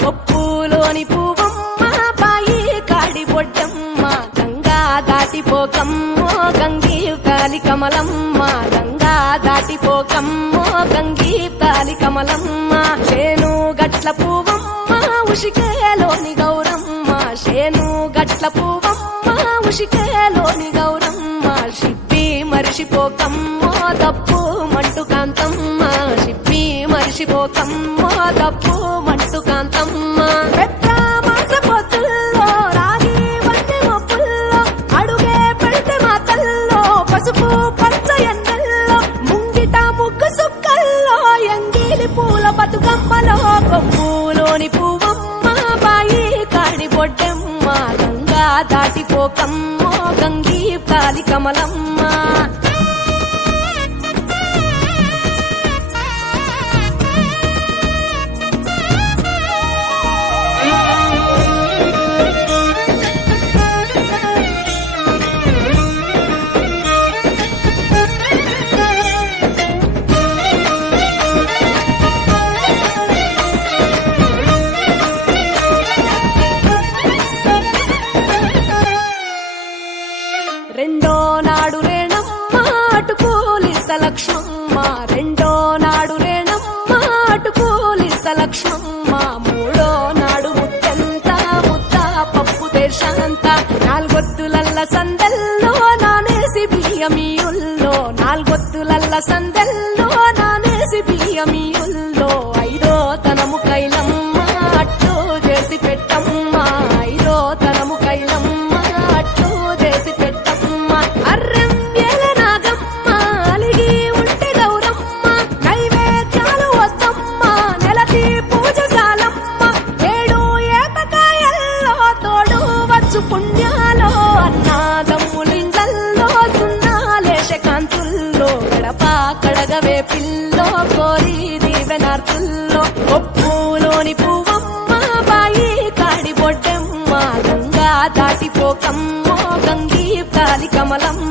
కొప్పులోని పువ్వమ్మ బాయి కాడి బొడ్డమ్మ గంగా దాటిపోకమ్మో గంగీ కాలి కమలమ్మ గంగా దాటిపోకమ్మో గంగీ కాలి కమలమ్మ శేను గట్ల పువ్వమ్మ ఉషికేలోని గౌరమ్మ శేను గట్ల పువ్వమ్మ ఉషికేలోని గౌరమ్మ షిప్పి మరిషిపోకమ్మో దప్పు మంటు కాంతమ్మ షిప్పి మరిషిపోకమ్మో దప్పు మంటు కాంతమ్మ పెద్ద మాస పొత్తుల్లో రాగి వంటి మొప్పుల్లో అడుగే పెడితే మాతల్లో పసుపు పచ్చ ఎండల్లో ముంగిట ముగ్గు సుక్కల్లో ఎంగిలి పూల బతుకమ్మలో కొప్పులోని పువ్వమ్మ బాయి కాడి బొడ్డమ్మ గంగా దాటిపోకమ్మో గంగీ కాలి కమలమ్మ రెండో నాడు రేణమ్మ అటుకూలిస్త లక్ష్మమ్మ రెండో నాడు రేణమ్మ అటుకూలిస్త లక్ష్మమ్మ మూడో నాడు ముత్తంత ముద్ద పప్పు దేశంత నాలుగొత్తులల్ల సందెల్లో నానేసి బియ్యమియుల్లో నాలుగొత్తులల్ల సందెల్లో నానేసి బియ్యమియుల్లో ఐదో తనము కైలమ్మ అట్టు చేసి పెట్టమ్మ ఐదో తనము కైలమ్మ అట్టు చేసి పెట్టమ్మ అర్రం నాగమ్మ అలిగి ఉంటే గౌరమ్మ నైవేద్యాలు వద్దమ్మ నెలకి పూజ చాలమ్మ ఏడు ఏపకాయల్లో తోడు వచ్చు పుణ్యాలో అన్నాదమ్ములింగల్లో సున్నాలేశ కాంతుల్లో గడప కడగవే పిల్లో కోరి దీవెనార్తుల్లో కొప్పులోని పువ్వమ్మ బాయి కాడి బొడ్డమ్మ గంగా దాటిపోకమ్మో గంగీ కాలి కమలమ్మ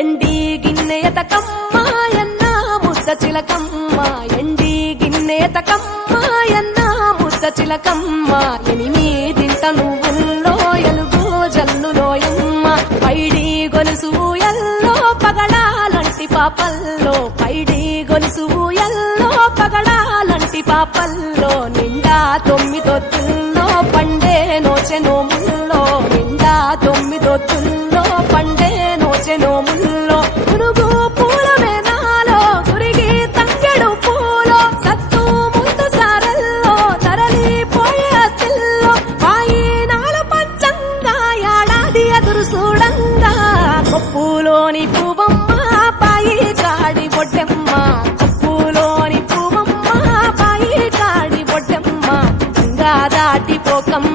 ఎండి గిన్నెయతకమ్మ ఎన్న ముద్ద చిలకమ్మ ఎండి గిన్నెయతకమ్మ ఎన్న ముద్ద చిలకమ్మ ఎనిమిదింట నువ్వుల్లో ఎలుగు జల్లులోయమ్మ పైడి గొలుసు ఎల్లో పగడాలంటి పాపల్లో పైడి గొలుసు ఎల్లో పగడాలంటి పాపల్లో నిండా తొమ్మిదొత్తుల్లో పండే నోచె నోముల్లో నిండా తొమ్మిదొత్తుల్లో పండే నోచె నోముల్లో పునుగు పూల మేనాలో గురిగి తంగెడు పూలో సత్తు ముందు సారల్లో తరలిపోయే అతిల్లో పాయి నాలు పంచంగా ఏడాది ఎదురు చూడంగా కొప్పులోని పువ్వమ్మ పాయి కాడి బొడ్డమ్మ కొప్పులోని పువ్వమ్మ పాయి కాడి బొడ్డమ్మ గంగా దాటిపోకమ్మ